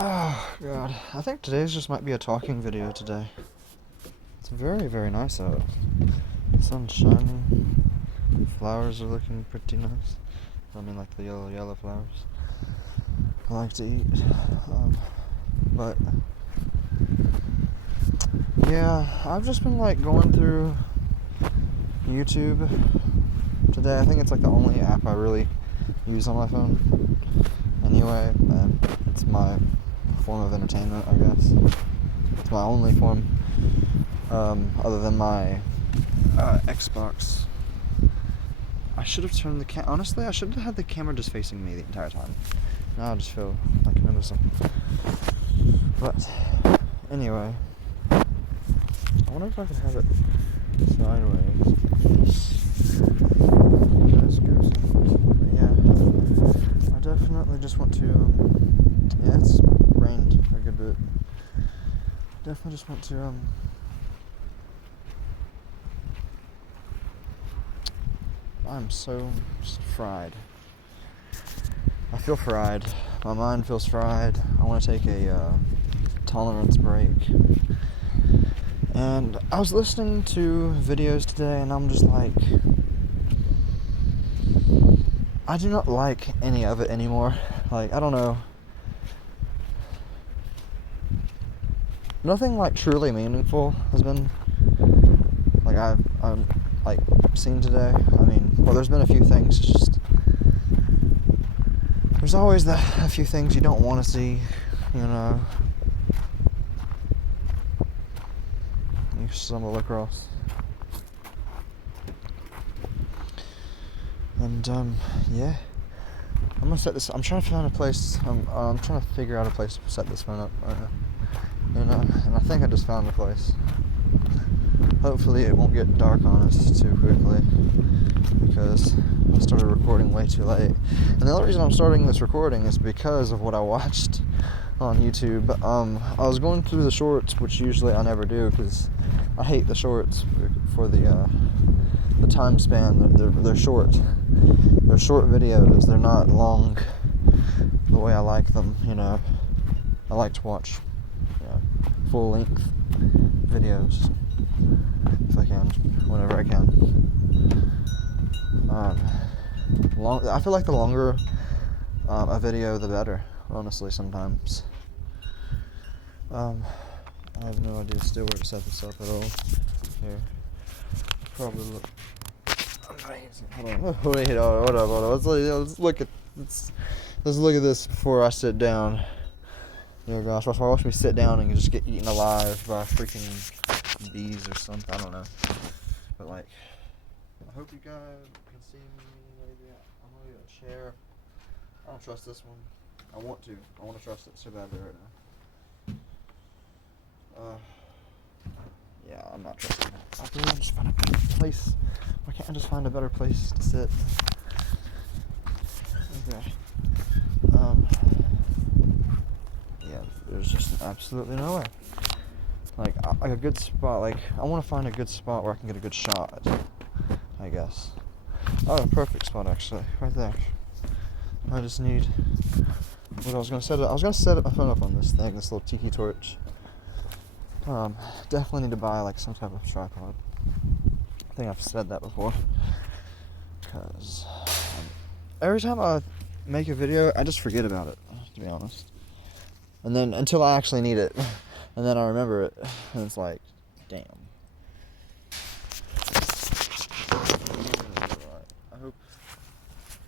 Oh god, I think today's just might be a talking video today. It's very, very nice out. The sun's shining. Flowers are looking pretty nice. I mean, like the yellow flowers. I like to eat. But yeah, I've just been like going through YouTube today. I think it's like the only app I really use on my phone. Anyway, it's my form of entertainment, I guess. It's my only form, other than my Xbox. I should have turned the honestly, I should have had the camera just facing me the entire time. Now I just feel like an imbecile. But anyway, I wonder if I could have it sideways. That's good. But yeah, I definitely just want to. Yeah, it's rained a good bit. Definitely just want to. I'm so fried. I feel fried. My mind feels fried. I want to take a tolerance break. And I was listening to videos today, and I'm just like, I do not like any of it anymore. Like, I don't know. Nothing like truly meaningful has been like I'm like seen today. I mean, well, there's been a few things. It's just there's always a few things you don't want to see, you know. You stumble across. And yeah, I'm gonna set this. I'm trying to find a place. I'm trying to figure out a place to set this phone up right now. You know, and I think I just found a place. Hopefully, it won't get dark on us too quickly because I started recording way too late. And the only reason I'm starting this recording is because of what I watched on YouTube. I was going through the shorts, which usually I never do because I hate the shorts for the time span. They're short. They're short videos. They're not long the way I like them. You know, I like to watch full length videos if I can, whenever I can. I feel like the longer a video, the better. Honestly, sometimes. I have no idea still where to set this up at all. Here, probably look amazing. Hold on. Wait, hold up. Let's look at this before I sit down. Oh gosh, watch me sit down and just get eaten alive by freaking bees or something. I don't know. But like, I hope you guys can see me. Maybe I'm gonna get a chair. I don't trust this one. I want to trust it so badly right now. Yeah, I'm not trusting it. I really just find a better place. Why can't I just find a better place to sit? Okay. Yeah, there's just absolutely no way. Like a good spot. Like, I want to find a good spot where I can get a good shot, I guess. Oh, a perfect spot actually, right there. I just need. What I was gonna set my phone up on this little tiki torch. Definitely need to buy like some type of tripod. I think I've said that before. Cause every time I make a video, I just forget about it. To be honest. And then until I actually need it, and then I remember it, and it's like, damn. I hope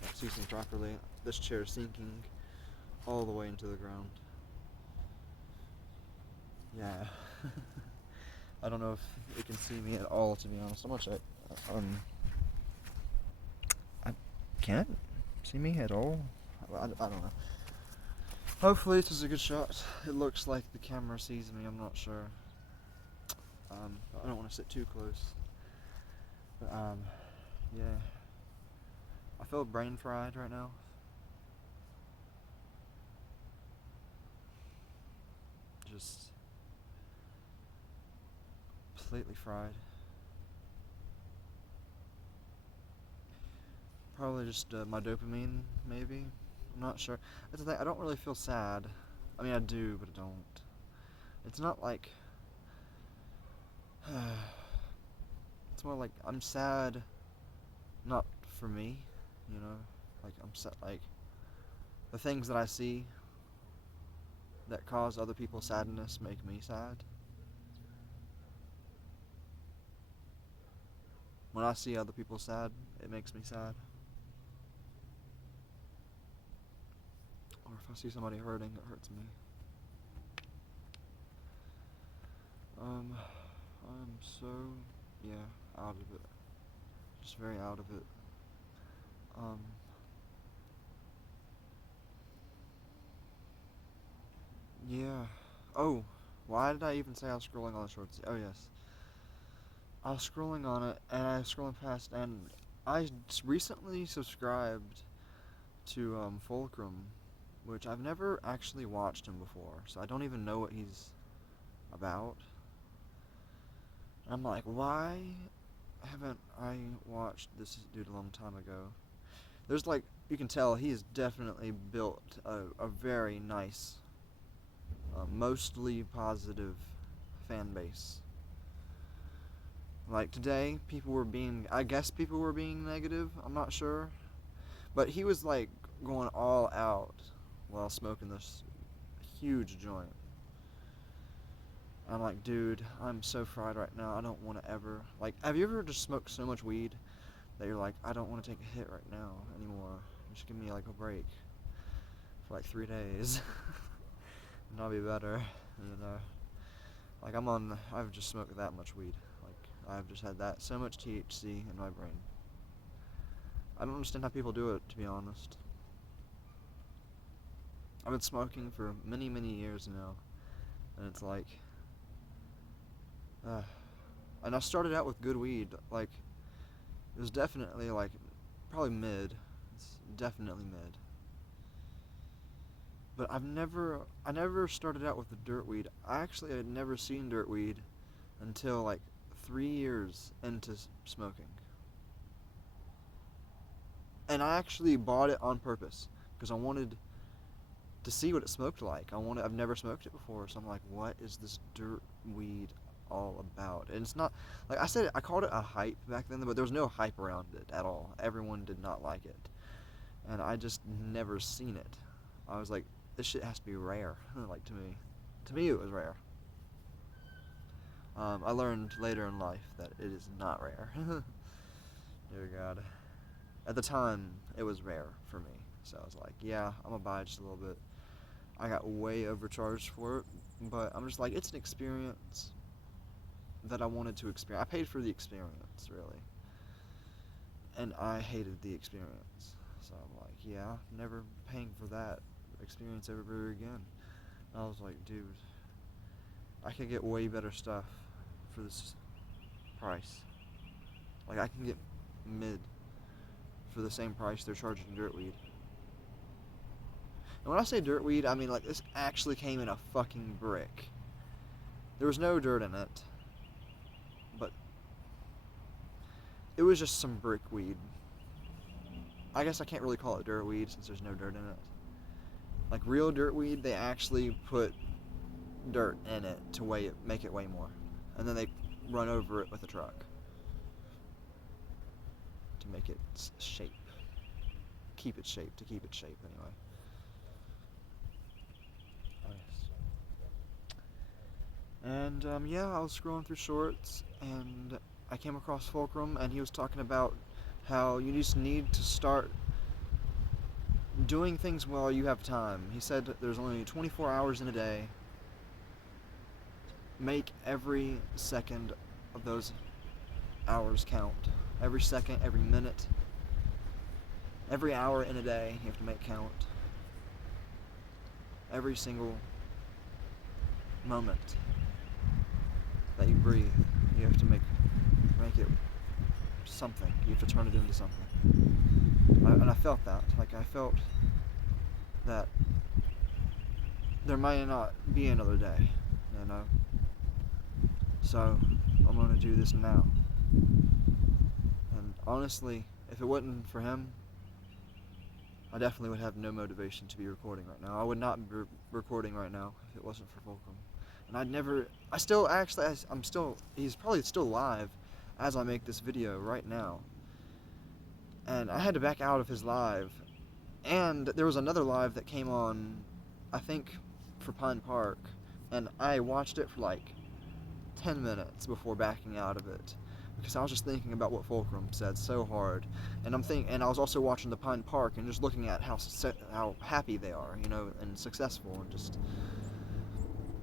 it's using properly. This chair is sinking all the way into the ground. Yeah. I don't know if it can see me at all, to be honest. How much I can't see me at all. I don't know. Hopefully this is a good shot. It looks like the camera sees me. I'm not sure. I don't want to sit too close. But, yeah. I feel brain fried right now. Just completely fried. Probably just my dopamine, maybe. I'm not sure. That's the thing. I don't really feel sad. I mean, I do, but I don't. It's not like. It's more like I'm sad, not for me, you know? Like, I'm sad. Like, the things that I see that cause other people sadness make me sad. When I see other people sad, it makes me sad. Or if I see somebody hurting, it hurts me. I'm so, yeah, out of it. Just very out of it. Um, yeah. Oh, why did I even say I was scrolling on the shorts? Oh, yes. I was scrolling on it, and I was scrolling past, and I recently subscribed to Fulcrum, which I've never actually watched him before, so I don't even know what he's about. And I'm like, why haven't I watched this dude a long time ago? There's like, you can tell he has definitely built a very nice, mostly positive fan base. Like today, I guess people were being negative, I'm not sure. But he was like going all out while smoking this huge joint. I'm like, dude, I'm so fried right now. I don't want to ever. Like, have you ever just smoked so much weed that you're like, I don't want to take a hit right now anymore? Just give me like a break for like 3 days. And I'll be better, you know. Like, I've just smoked that much weed. Like, I've just had so much THC in my brain. I don't understand how people do it, to be honest. I've been smoking for many, many years now, and it's like, and I started out with good weed. Like, it was definitely like, probably mid. It's definitely mid. But I never started out with the dirt weed. I actually had never seen dirt weed until like 3 years into smoking. And I actually bought it on purpose because I wanted to see what it smoked like. I've never smoked it before, so I'm like, what is this dirt weed all about? And it's not, like I said, I called it a hype back then, but there was no hype around it at all. Everyone did not like it. And I just never seen it. I was like, this shit has to be rare. Like, to me it was rare. I learned later in life that it is not rare. Dear God. At the time, it was rare for me. So I was like, yeah, I'm gonna buy just a little bit. I got way overcharged for it, but I'm just like, it's an experience that I wanted to experience. I paid for the experience, really. And I hated the experience. So I'm like, yeah, never paying for that experience ever again. And I was like, dude, I could get way better stuff for this price. Like, I can get mid for the same price they're charging dirt weed. And when I say dirt weed, I mean like this actually came in a fucking brick. There was no dirt in it, but it was just some brick weed. I guess I can't really call it dirt weed since there's no dirt in it. Like real dirt weed, they actually put dirt in it to make it weigh more. And then they run over it with a truck to make it shape. To keep it shape anyway. Oh, yes. And yeah, I was scrolling through shorts and I came across Fulcrum and he was talking about how you just need to start doing things while you have time. He said there's only 24 hours in a day. Make every second of those hours count. Every second, every minute, every hour in a day you have to make count. Every single moment that you breathe, you have to make it something. You have to turn it into something. And I felt that. Like, I felt that there might not be another day, you know? So, I'm gonna do this now. And honestly, if it wasn't for him, I definitely would have no motivation to be recording right now. I would not be recording right now if it wasn't for Fulcrum. And he's probably still live as I make this video right now. And I had to back out of his live. And there was another live that came on, I think, for Pine Park. And I watched it for like 10 minutes before backing out of it. Because I was just thinking about what Fulcrum said so hard. And I was also watching the Pine Park and just looking at how happy they are, you know, and successful, and just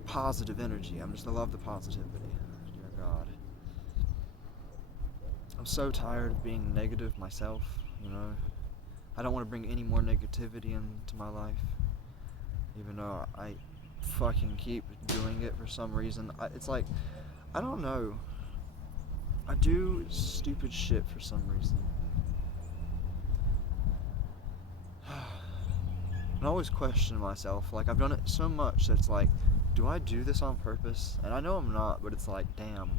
positive energy. I love the positivity. Dear God. I'm so tired of being negative myself, you know. I don't want to bring any more negativity into my life, even though I fucking keep doing it for some reason. It's like, I don't know. I do stupid shit for some reason. And I always question myself. Like, I've done it so much that it's like, do I do this on purpose? And I know I'm not, but it's like, damn.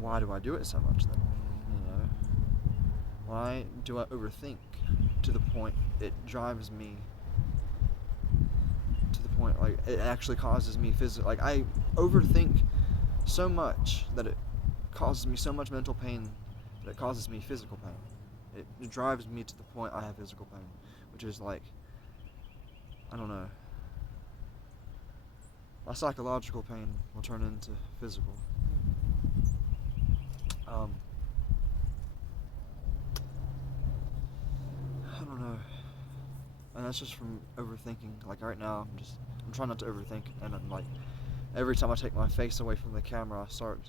Why do I do it so much then? You know? Why do I overthink to the point it drives me to the point, like, it actually causes me like, I overthink so much that it causes me so much mental pain that it causes me physical pain. It drives me to the point I have physical pain, which is like, I don't know. My psychological pain will turn into physical. I don't know. And that's just from overthinking. Like right now, I'm trying not to overthink, and I'm like, every time I take my face away from the camera, I start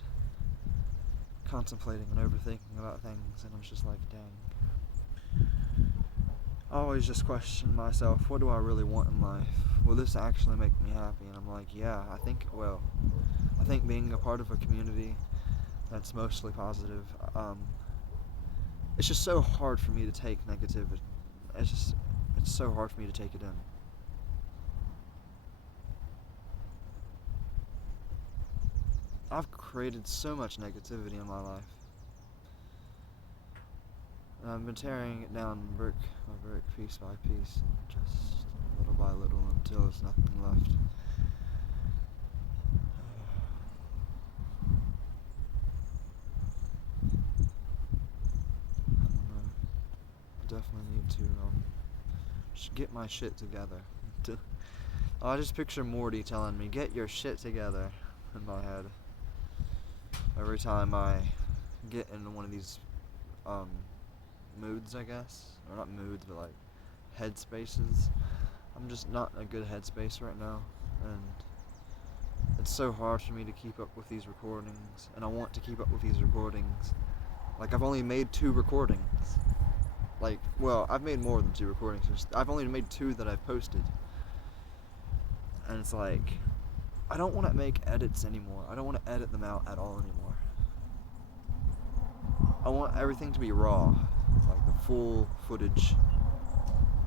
contemplating and overthinking about things, and I'm just like, dang. I always just question myself, what do I really want in life? Will this actually make me happy? And I'm like, yeah, I think it will. I think being a part of a community that's mostly positive, it's just so hard for me to take negativity. It's so hard for me to take it in. I've created so much negativity in my life. And I've been tearing it down brick by brick, piece by piece, just little by little until there's nothing left. I don't know. I definitely need to just get my shit together. I just picture Morty telling me, get your shit together, in my head. Every time I get into one of these moods, I guess. Or not moods, but like headspaces. I'm just not in a good headspace right now, and it's so hard for me to keep up with these recordings, and I want to keep up with these recordings. Like, I've only made 2 recordings. Like, well, I've made more than 2 recordings. I've only made 2 that I've posted. And it's like, I don't want to make edits anymore. I don't want to edit them out at all anymore. I want everything to be raw. Like the full footage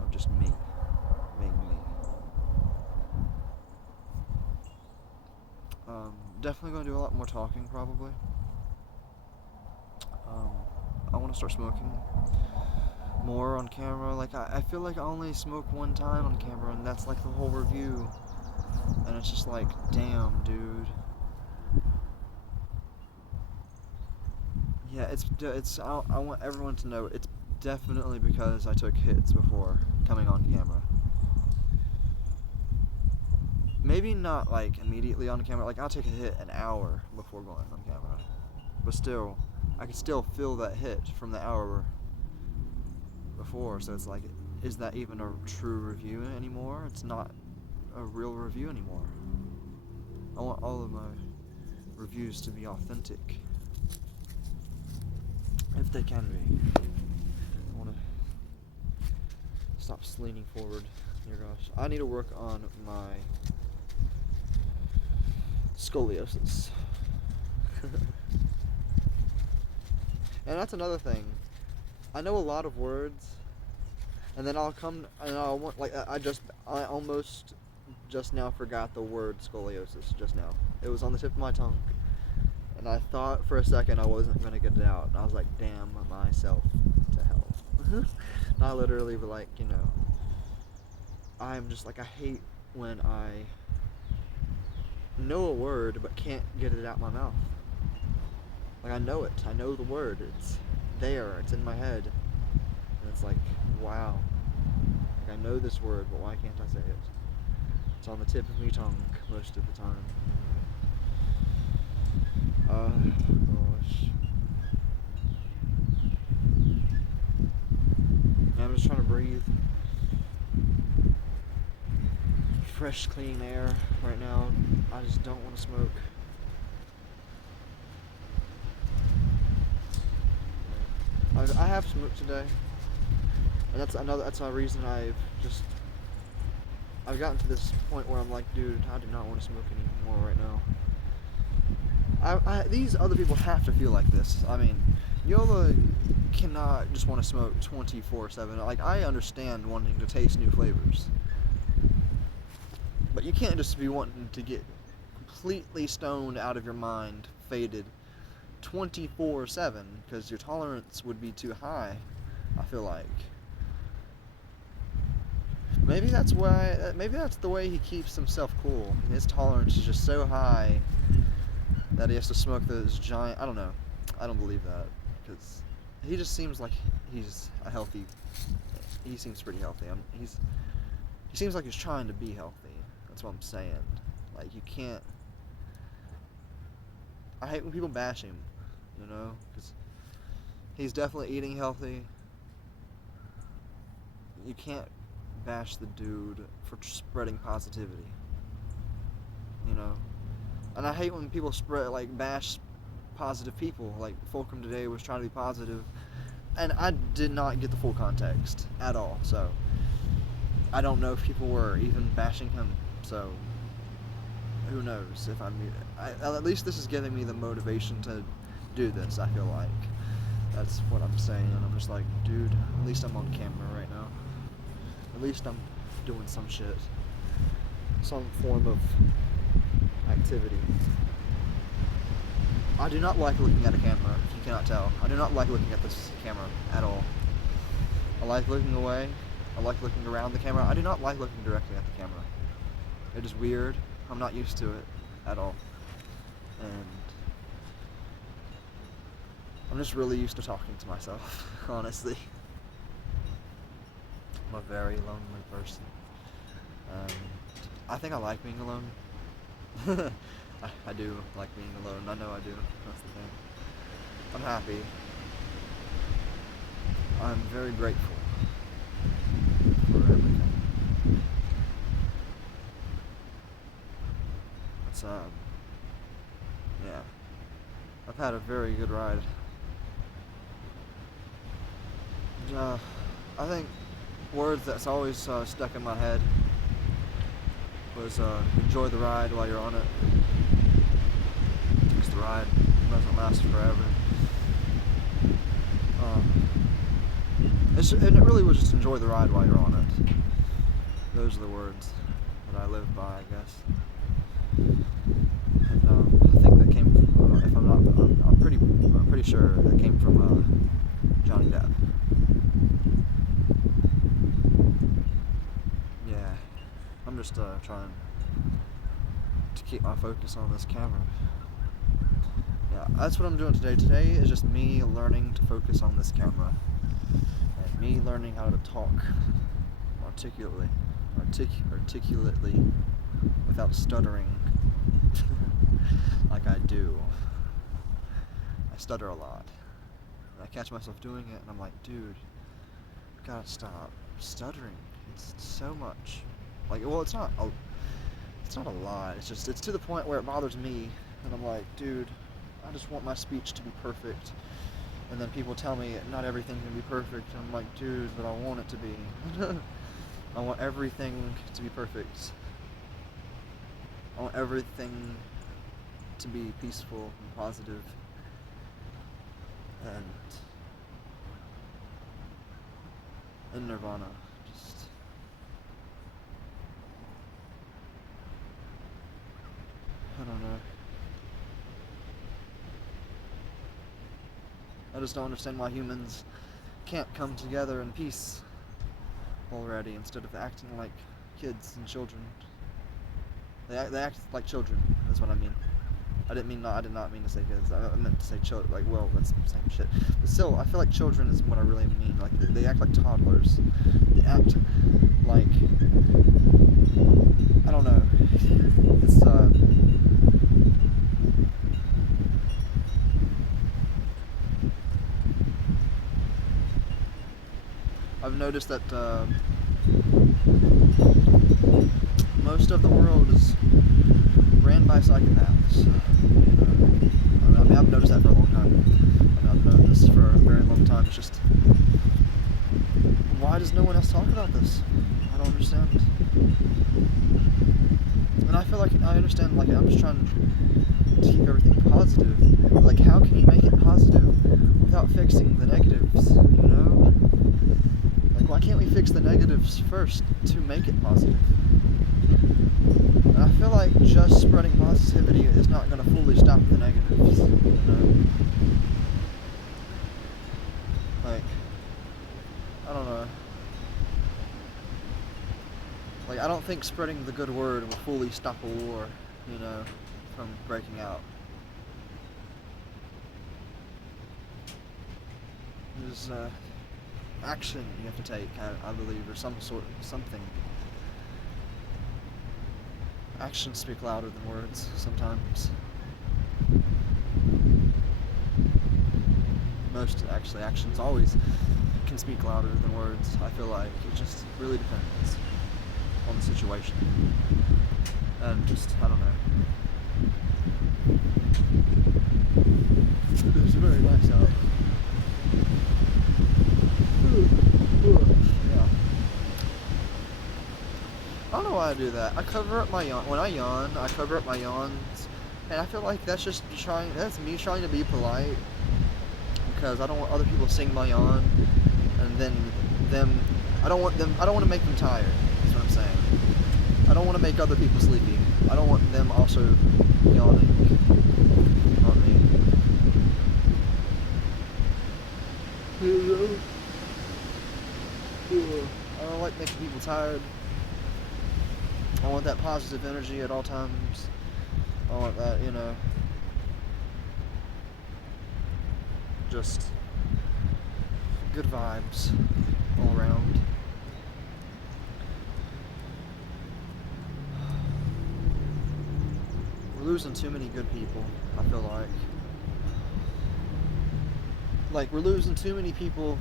of just me being me. Definitely going to do a lot more talking, probably. I want to start smoking more on camera. Like, I feel like I only smoke one time on camera, and that's like the whole review. And it's just like, damn, dude. Yeah, I want everyone to know it's definitely because I took hits before coming on camera. Maybe not like immediately on camera, like I'll take a hit an hour before going on camera. But still, I can still feel that hit from the hour before, so it's like, is that even a true review anymore? It's not a real review anymore. I want all of my reviews to be authentic. If they can be. I want to stop leaning forward. Dear gosh. I need to work on my scoliosis. And that's another thing. I know a lot of words, and then I'll want, like, I almost just now forgot the word scoliosis just now. It was on the tip of my tongue, and I thought for a second I wasn't going to get it out, and I was like, damn myself to hell. Not literally, but like, I'm just like, I hate when I know a word but can't get it out my mouth. Like, I know it. I know the word. It's there. It's in my head. And it's like, wow. Like, I know this word, but why can't I say it? It's on the tip of my tongue most of the time. Gosh. Yeah, I'm just trying to breathe fresh, clean air right now. I just don't want to smoke. I have smoked today, and that's a reason I've gotten to this point where I'm like, dude, I do not want to smoke anymore right now. These other people have to feel like this. I mean, Yola cannot just want to smoke 24/7. Like, I understand wanting to taste new flavors, but you can't just be wanting to get completely stoned out of your mind, faded, 24/7, because your tolerance would be too high, I feel like. Maybe that's the way he keeps himself cool. His tolerance is just so high that he has to smoke those giant. I don't know. I don't believe that, because he just seems like he's a healthy. He seems pretty healthy. He seems like he's trying to be healthy. That's what I'm saying. Like, you can't. I hate when people bash him, because he's definitely eating healthy. You can't bash the dude for spreading positivity, And I hate when people bash positive people. Like, Fulcrum today was trying to be positive, and I did not get the full context at all, so I don't know if people were even bashing him, so who knows if at least this is giving me the motivation to do this. I feel like that's what I'm saying, and I'm just like, dude, at least I'm on camera right now. At least I'm doing some shit, some form of activity. I do not like looking at a camera, if you cannot tell. I do not like looking at this camera at all. I like looking away. I like looking around the camera. I do not like looking directly at the camera. It is weird. I'm not used to it at all. And I'm just really used to talking to myself, honestly. I'm a very lonely person. I think I like being alone. I do like being alone. I know I do. That's the thing. I'm happy. I'm very grateful for everything. It's yeah. I've had a very good ride. I think words that's always stuck in my head was enjoy the ride while you're on it. Because the ride doesn't last forever. And it really was just enjoy the ride while you're on it. Those are the words that I live by, I guess. And I think that came from, if I'm not, I'm pretty sure that came from Johnny Depp. Yeah, I'm just trying to keep my focus on this camera. Yeah, that's what I'm doing today. Today is just me learning to focus on this camera. And me learning how to talk articulately without stuttering like I do. I stutter a lot. And I catch myself doing it and I'm like, dude, you gotta stop stuttering. It's so much. Like, well, it's not a lot. It's to the point where it bothers me and I'm like, dude, I just want my speech to be perfect. And then people tell me not everything can be perfect. And I'm like, dude, but I want it to be. I want everything to be perfect. I want everything to be peaceful and positive. And in nirvana. Just I don't know. I just don't understand why humans can't come together in peace already, instead of acting like kids and children. They act like children, is what I mean. I did not mean to say kids. I meant to say children. Like, well, that's the same shit. But still, I feel like children is what I really mean. Like, they act like toddlers. They act like, I don't know. It's I've noticed that most of the world is ran by psychopaths. I mean, I've noticed that for a long time. I mean, I've known this for a very long time. It's just, why does no one else talk about this? I don't understand. And I feel like I understand. Like, I'm just trying to keep everything positive. Like, how can you make it positive without fixing the negatives? You know? Like, why can't we fix the negatives first to make it positive? And I feel like just spreading positivity is not going to fully stop the negatives, you know? Like, I don't know. Like, I don't think spreading the good word will fully stop a war, you know, from breaking out. There's action you have to take, I believe, or something. Actions speak louder than words sometimes. Actually, actions always can speak louder than words, I feel like. It just really depends on the situation. And just, I don't know. It's very nice out. Yeah. I don't know why I do that. I cover up my yawn. When I yawn, I cover up my yawns. And I feel like that's me trying to be polite. Because I don't want other people seeing my yawn. And then I don't want to make them tired. That's what I'm saying. I don't want to make other people sleepy. I don't want them also yawning on me. I don't like making people tired. I want that positive energy at all times. I want that, you know, just good vibes all around. We're losing too many good people, I feel like. Like, we're losing too many people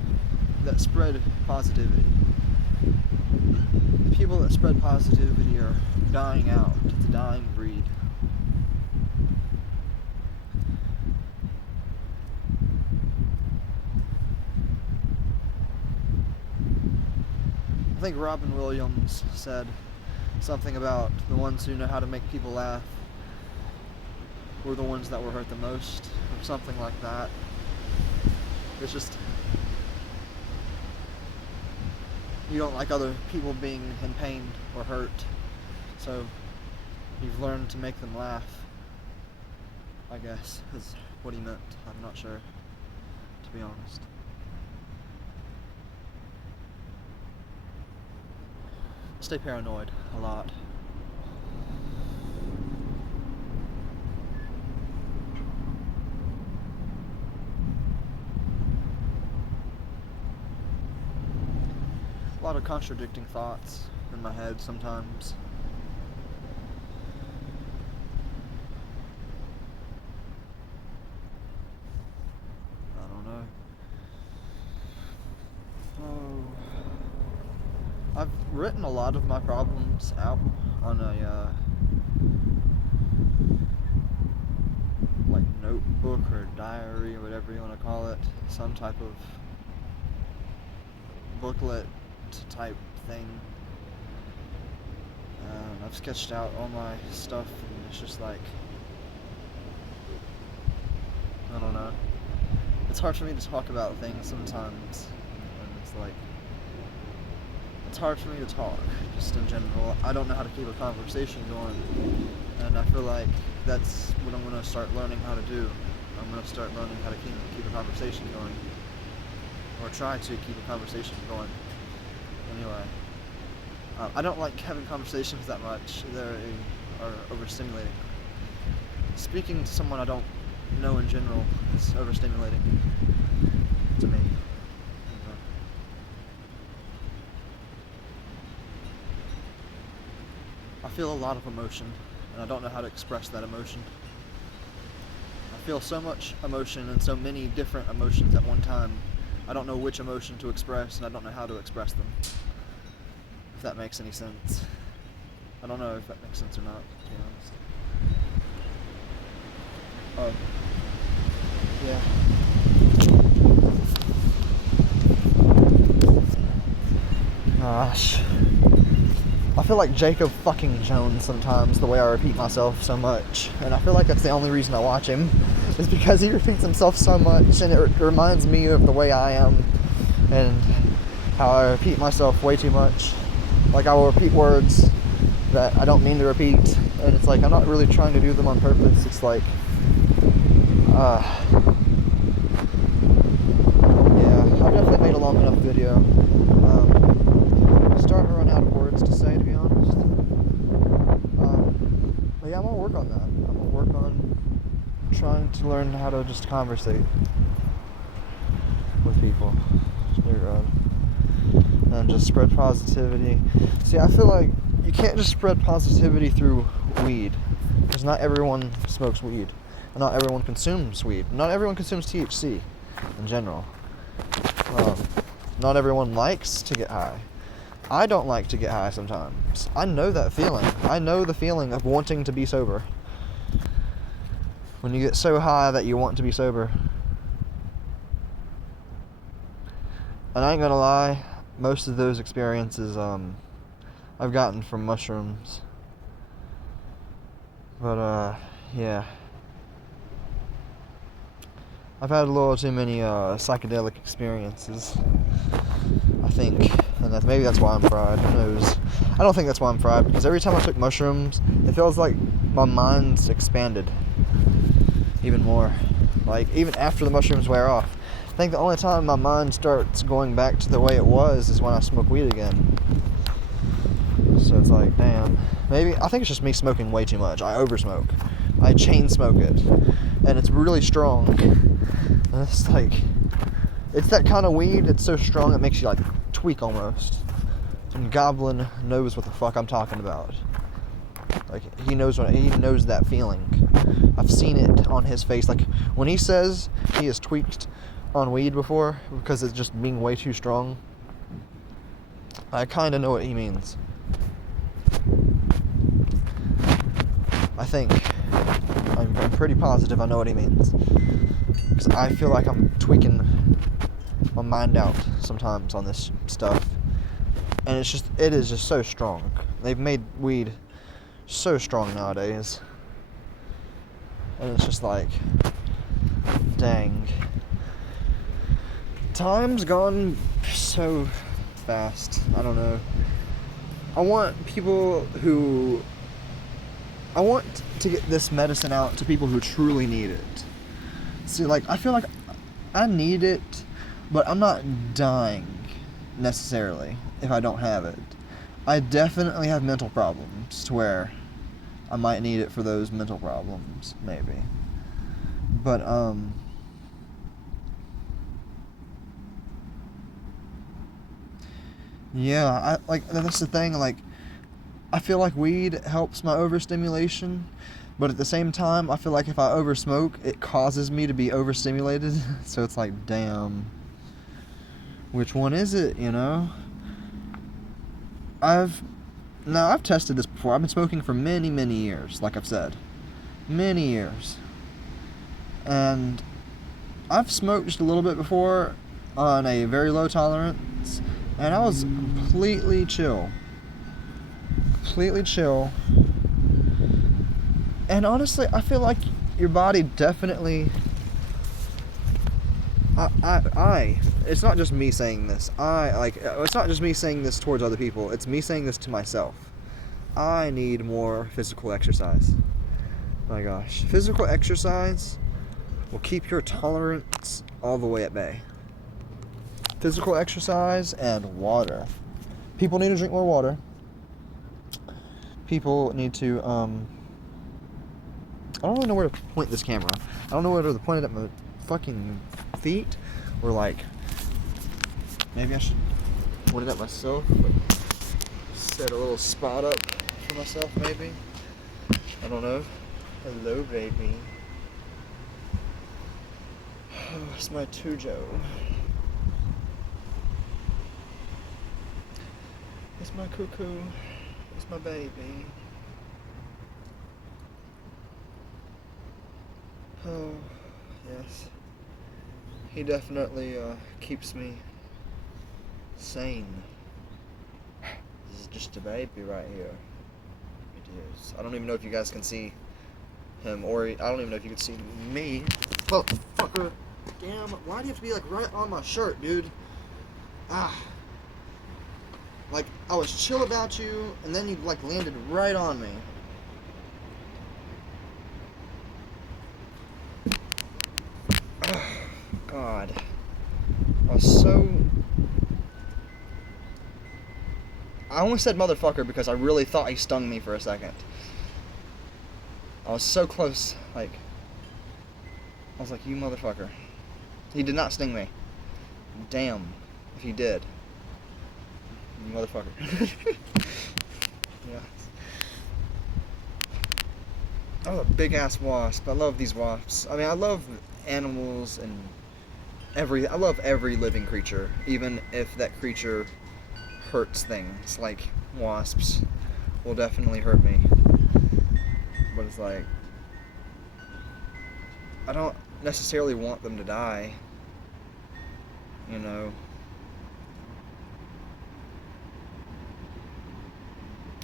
that spread positivity. The people that spread positivity are dying out. It's a dying breed. I think Robin Williams said something about the ones who know how to make people laugh were the ones that were hurt the most, or something like that. It's just, you don't like other people being in pain or hurt, so you've learned to make them laugh, I guess, is what he meant. I'm not sure, to be honest. Stay paranoid a lot. A lot of contradicting thoughts in my head sometimes. I don't know. I've written a lot of my problems out on a like notebook or diary or whatever you want to call it, some type of booklet type thing. I've sketched out all my stuff, and it's just like, I don't know. It's hard for me to talk about things sometimes, and it's like, it's hard for me to talk, just in general. I don't know how to keep a conversation going, and I feel like that's what I'm going to start learning how to do. I'm going to start learning how to keep a conversation going. or try to keep a conversation going. Anyway, I don't like having conversations that much. They are overstimulating. Speaking to someone I don't know in general is overstimulating to me. I feel a lot of emotion, and I don't know how to express that emotion. I feel so much emotion and so many different emotions at one time. I don't know which emotion to express, and I don't know how to express them. If that makes any sense. I don't know if that makes sense or not, to be honest. Yeah. Gosh. I feel like Jacob fucking Jones sometimes, the way I repeat myself so much. And I feel like that's the only reason I watch him, is because he repeats himself so much, and it reminds me of the way I am, and how I repeat myself way too much. Like, I will repeat words that I don't mean to repeat, and it's like, I'm not really trying to do them on purpose. It's like, yeah, I've definitely made a long enough video. I'm starting to run out of words to say, to be honest. But yeah, I'm gonna work on that. I'm gonna work on trying to learn how to just conversate with people. Dear God. And just spread positivity. See, I feel like you can't just spread positivity through weed, because not everyone smokes weed. Not everyone consumes weed. Not everyone consumes THC in general. Not everyone likes to get high. I don't like to get high sometimes. I know that feeling. I know the feeling of wanting to be sober. When you get so high that you want to be sober. And I ain't gonna lie, most of those experiences I've gotten from mushrooms. But yeah. I've had a little too many psychedelic experiences, I think, and maybe that's why I'm fried. Who knows? I don't think that's why I'm fried, because every time I took mushrooms, it feels like my mind's expanded even more. Like, even after the mushrooms wear off, I think the only time my mind starts going back to the way it was is when I smoke weed again. So it's like, damn. Maybe, I think it's just me smoking way too much. I oversmoke. I chain smoke it. And it's really strong. And it's like, it's that kind of weed, it's so strong it makes you like tweak almost. And Goblin knows what the fuck I'm talking about. Like, he knows that feeling. I've seen it on his face. Like, when he says he has tweaked on weed before because it's just being way too strong, I kind of know what he means. I think. I'm pretty positive I know what he means. Because I feel like I'm tweaking my mind out sometimes on this stuff. And it is just so strong. They've made weed so strong nowadays. And it's just like, dang. Time's gone so fast. I don't know. I want to get this medicine out to people who truly need it. See, like, I feel like I need it, but I'm not dying necessarily if I don't have it. I definitely have mental problems to where I might need it for those mental problems, maybe. But, yeah, that's the thing, like, I feel like weed helps my overstimulation, but at the same time, I feel like if I oversmoke, it causes me to be overstimulated. So it's like, damn, which one is it, you know? I've tested this before. I've been smoking for many, many years, like I've said. Many years. And I've smoked just a little bit before on a very low tolerance, and I was completely chill. And honestly, I feel like your body definitely, it's not just me saying this, it's not just me saying this towards other people, it's me saying this to myself. I need more physical exercise. My gosh, physical exercise will keep your tolerance all the way at bay. physical exercise and water. People need to drink more water. People need to, I don't really know where to point this camera. I don't know whether to point it at my fucking feet or like, maybe I should point it at myself. Like, set a little spot up for myself, maybe. I don't know. Hello, baby. Oh, it's my Tujo. It's my cuckoo. It's my baby. Oh, yes. He definitely keeps me sane. This is just a baby right here. It is. I don't even know if you guys can see him, or I don't even know if you can see me. Motherfucker. Damn, why do you have to be like right on my shirt, dude? Like, I was chill about you, and then you like landed right on me. God. I almost said motherfucker because I really thought he stung me for a second. I was so close, like, I was like, you motherfucker. He did not sting me. Damn, if he did. You motherfucker. Yeah. That was a big ass wasp. I love these wasps. I mean, I love animals and I love every living creature, even if that creature hurts things. Like wasps will definitely hurt me. But it's like, I don't necessarily want them to die. You know.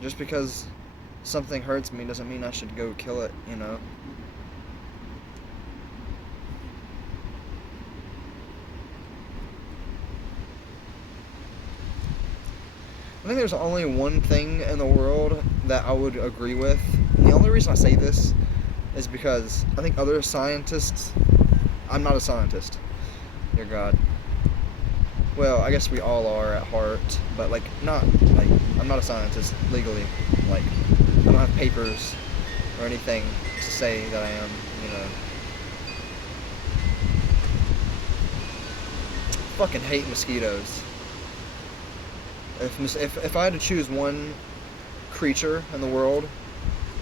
Just because something hurts me doesn't mean I should go kill it, you know. I think there's only one thing in the world that I would agree with. And the only reason I say this is because I think other scientists... I'm not a scientist. Dear God. Well, I guess we all are at heart, but like, not, like, I'm not a scientist legally. Like, I don't have papers or anything to say that I am, you know. Fucking hate mosquitoes. If I had to choose one creature in the world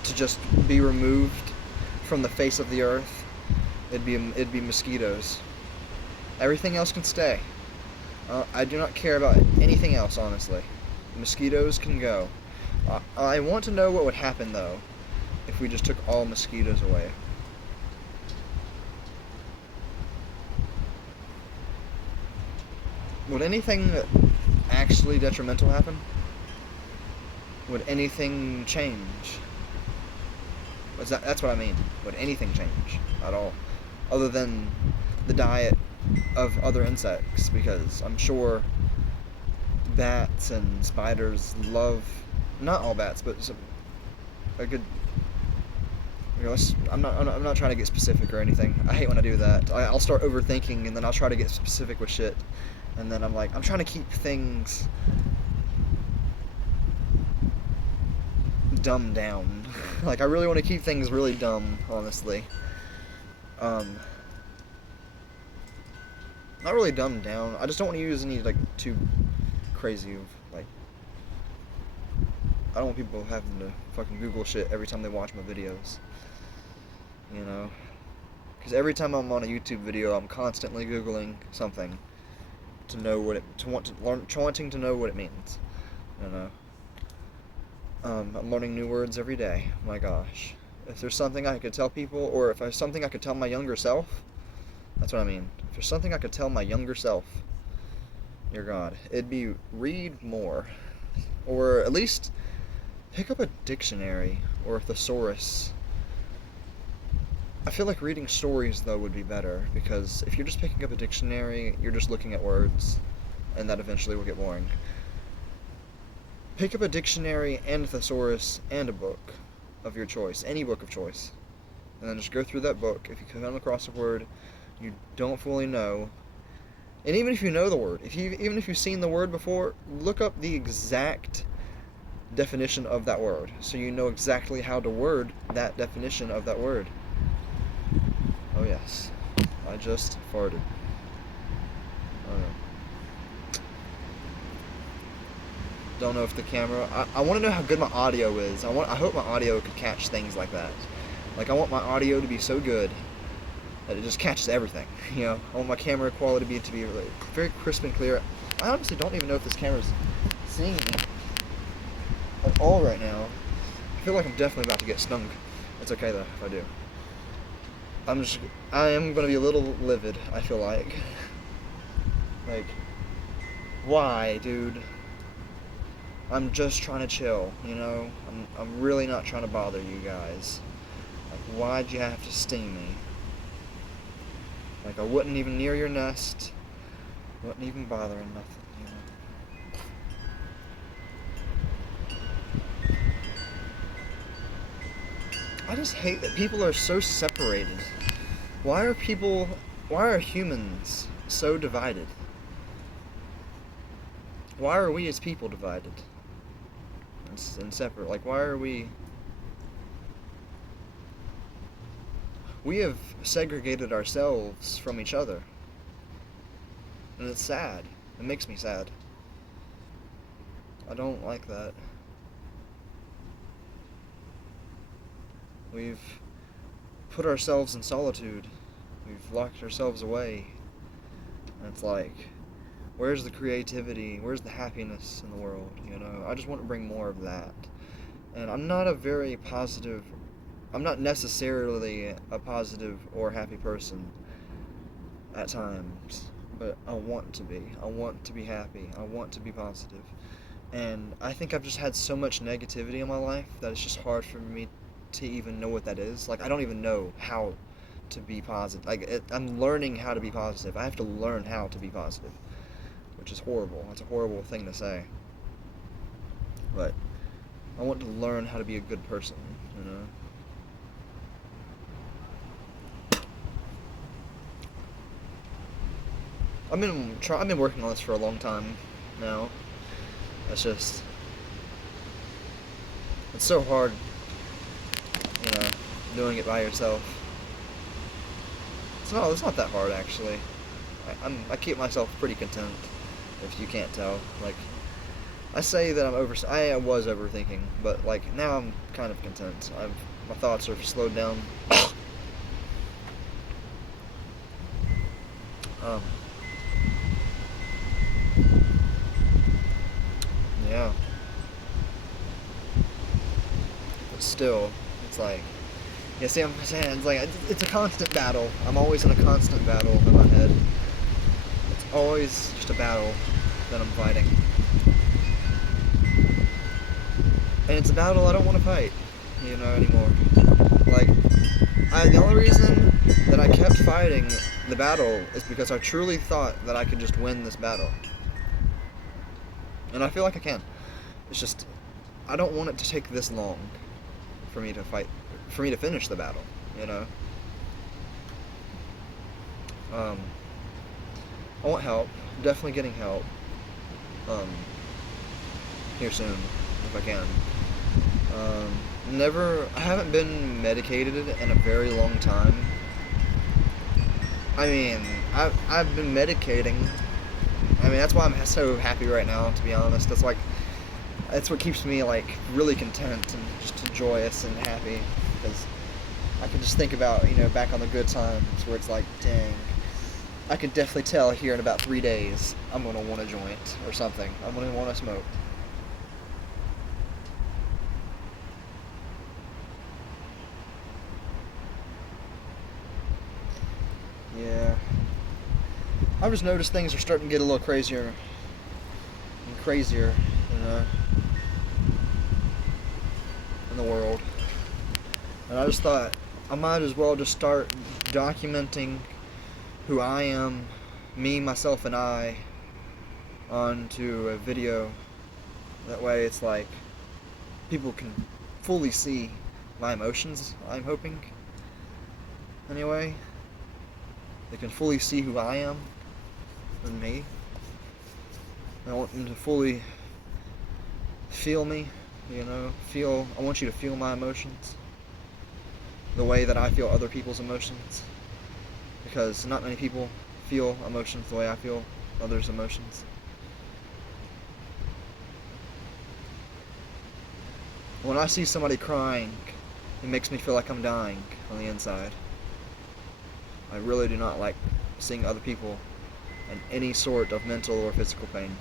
to just be removed from the face of the earth, it'd be mosquitoes. Everything else can stay. I do not care about anything else, honestly. Mosquitoes can go. I want to know what would happen, though, if we just took all mosquitoes away. Would anything actually detrimental happen? Would anything change? That's what I mean. Would anything change at all? Other than the diet of other insects, because I'm sure bats and spiders love, not all bats, but a good, you know, I'm not trying to get specific or anything. I hate when I do that. I'll start overthinking and then I'll try to get specific with shit, and then I'm like, I'm trying to keep things dumbed down. Like, I really want to keep things really dumb, honestly. Not really dumbed down. I just don't want to use any, like, too crazy of, like, I don't want people having to fucking Google shit every time they watch my videos. You know? Because every time I'm on a YouTube video, I'm constantly Googling something to know what it, wanting to know what it means. You know? I'm learning new words every day. My gosh. If there's something I could tell people, or if there's something I could tell my younger self, that's what I mean. If there's something I could tell my younger self, dear God, it'd be read more. Or at least pick up a dictionary or a thesaurus. I feel like reading stories, though, would be better, because if you're just picking up a dictionary, you're just looking at words, and that eventually will get boring. Pick up a dictionary and a thesaurus and a book of your choice, any book of choice, and then just go through that book. If you come across a word you don't fully know, And even if you know the word, even if you've seen the word before, look up the exact definition of that word, so you know exactly how to word that definition of that word. Oh yes, I just farted. Oh no. Don't know if the camera. I want to know how good my audio is. I hope my audio could catch things like that. Like I want my audio to be so good that it just catches everything. You know, I want my camera quality to be really, very crisp and clear. I honestly don't even know if this camera's seeing me at all right now. I feel like I'm definitely about to get stung. It's okay though if I do. I am gonna be a little livid. I feel like. Like, why, dude? I'm just trying to chill, you know? I'm really not trying to bother you guys. Like, why'd you have to sting me? Like, I wasn't even near your nest. Wasn't even bothering nothing, you know? I just hate that people are so separated. Why are humans so divided? Why are we as people divided and separate? Like, why are we have segregated ourselves from each other. And it's sad. It makes me sad. I don't like that. We've put ourselves in solitude. We've locked ourselves away. And it's like, where's the creativity? Where's the happiness in the world? You know, I just want to bring more of that. And I'm not necessarily a positive or happy person at times, but I want to be. I want to be happy. I want to be positive. And I think I've just had so much negativity in my life that it's just hard for me to even know what that is. Like, I don't even know how to be positive. I'm learning how to be positive. I have to learn how to be positive, which is horrible. That's a horrible thing to say. But I want to learn how to be a good person, you know? I've been working on this for a long time now. It's so hard, you know, doing it by yourself. It's not that hard actually. I keep myself pretty content, if you can't tell. Like, I say that I was overthinking, but like now I'm kind of content. My thoughts are slowed down. Yeah. But still, it's like, you see what I'm saying? It's like, it's a constant battle. I'm always in a constant battle in my head. It's always just a battle that I'm fighting. And it's a battle I don't want to fight, you know, anymore. Like, the only reason that I kept fighting the battle is because I truly thought that I could just win this battle. And I feel like I can. It's just, I don't want it to take this long for me to finish the battle, you know? I want help. Definitely getting help. Here soon, if I can. I haven't been medicated in a very long time. I mean, I've been medicating. I mean, that's why I'm so happy right now, to be honest. That's what keeps me, like, really content and just joyous and happy. Because I can just think about, you know, back on the good times where it's like, dang, I can definitely tell here in about 3 days I'm going to want a joint or something. I'm going to want to smoke. Yeah. I've just noticed things are starting to get a little crazier and crazier, you know, in the world. And I just thought I might as well just start documenting who I am, me, myself, and I, onto a video. That way it's like people can fully see my emotions, I'm hoping. Anyway, they can fully see who I am. than me. I want them to fully feel me, you know, I want you to feel my emotions the way that I feel other people's emotions, because not many people feel emotions the way I feel others' emotions. When I see somebody crying, it makes me feel like I'm dying on the inside. I really do not like seeing other people in any sort of mental or physical pain.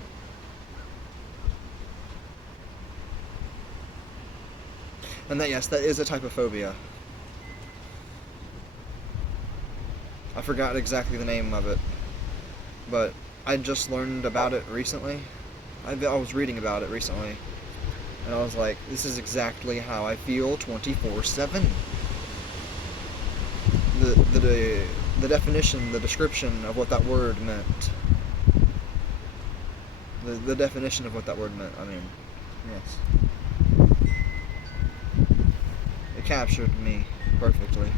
And that, yes, that is a type of phobia. I forgot exactly the name of it, but I just learned about it recently. I was reading about it recently, and I was like, this is exactly how I feel 24/7. The definition, the description of what that word meant. The definition of what that word meant, I mean, yes. It captured me perfectly.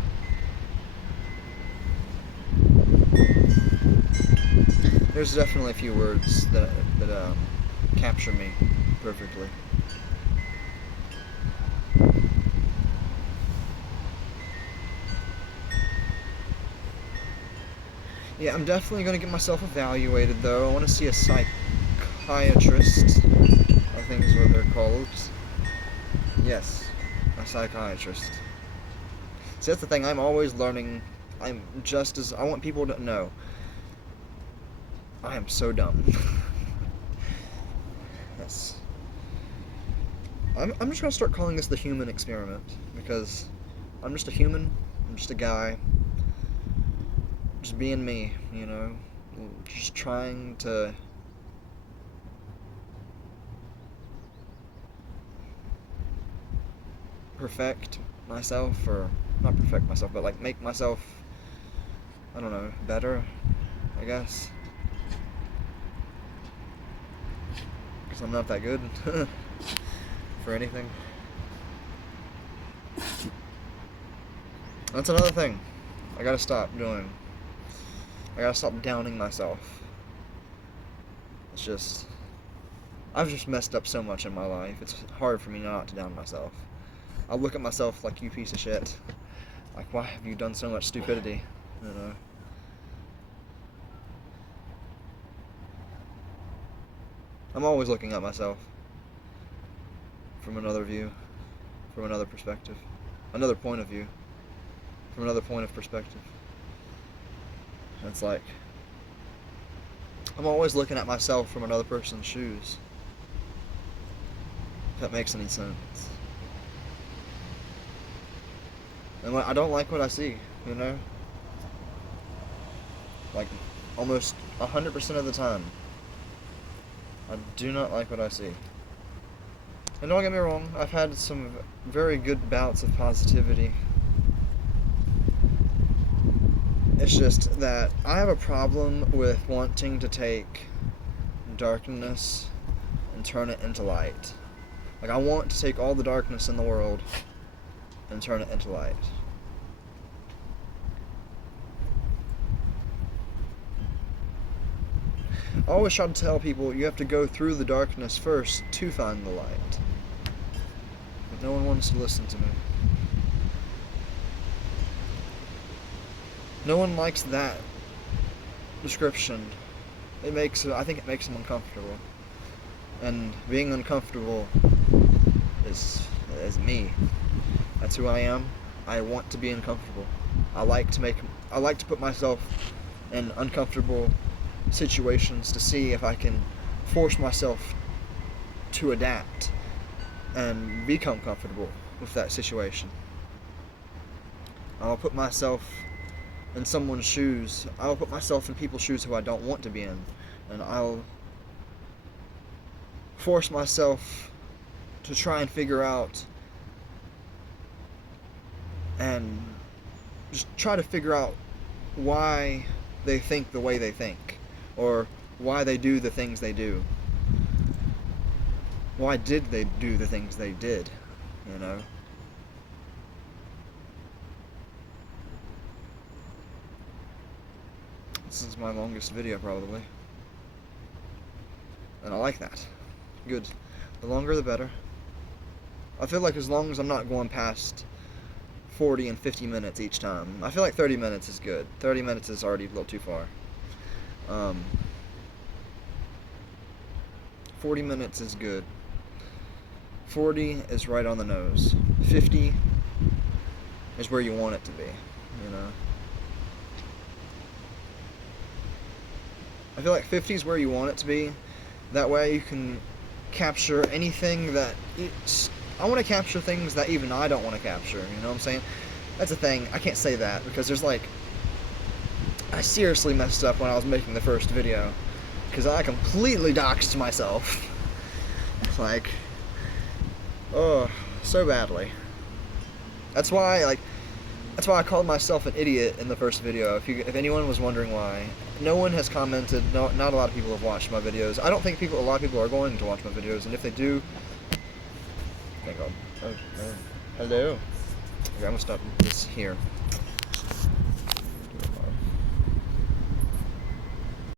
There's definitely a few words that capture me perfectly. Yeah, I'm definitely going to get myself evaluated, though. I want to see a psychiatrist. I think is what they're called. Yes, a psychiatrist. See, that's the thing. I'm always learning. I want people to know. I am so dumb. Yes. I'm just going to start calling this the human experiment, because I'm just a human. I'm just a guy. Just being me, you know? Just trying to perfect myself, or not perfect myself, but like make myself, I don't know, better, I guess. Because I'm not that good for anything. That's another thing I gotta stop doing. I gotta stop downing myself. It's just, I've just messed up so much in my life. It's hard for me not to down myself. I look at myself like, you piece of shit. Like, why have you done so much stupidity? You know? I'm always looking at myself from another view, from another perspective, another point of view, from another point of perspective. And it's like, I'm always looking at myself from another person's shoes. If that makes any sense. And I don't like what I see, you know? Like, almost 100% of the time, I do not like what I see. And don't get me wrong, I've had some very good bouts of positivity. It's just that I have a problem with wanting to take darkness and turn it into light. Like, I want to take all the darkness in the world and turn it into light. I always try to tell people you have to go through the darkness first to find the light. But no one wants to listen to me. No one likes that description. I think it makes them uncomfortable. And being uncomfortable is me. That's who I am. I want to be uncomfortable. I like to put myself in uncomfortable situations to see if I can force myself to adapt and become comfortable with that situation. I'll put myself in someone's shoes. I'll put myself in people's shoes who I don't want to be in, and I'll force myself to try and figure out and just try to figure out why they think the way they think, or why they do the things they do. Why did they do the things they did, you know? This is my longest video, probably. And I like that. Good. The longer the better. I feel like as long as I'm not going past 40 and 50 minutes each time. I feel like 30 minutes is good. 30 minutes is already a little too far. 40 minutes is good. 40 is right on the nose. 50 is where you want it to be, you know. I feel like 50 is where you want it to be. That way you can capture anything that I want to capture things that even I don't want to capture, you know what I'm saying? That's the thing, I can't say that, because there's like, I seriously messed up when I was making the first video, because I completely doxed myself. It's like, oh, so badly. That's why I called myself an idiot in the first video, if anyone was wondering why. No one has commented, not a lot of people have watched my videos. I don't think a lot of people are going to watch my videos, and if they do, thank God. Oh, hello. Okay, I'm gonna stop this here.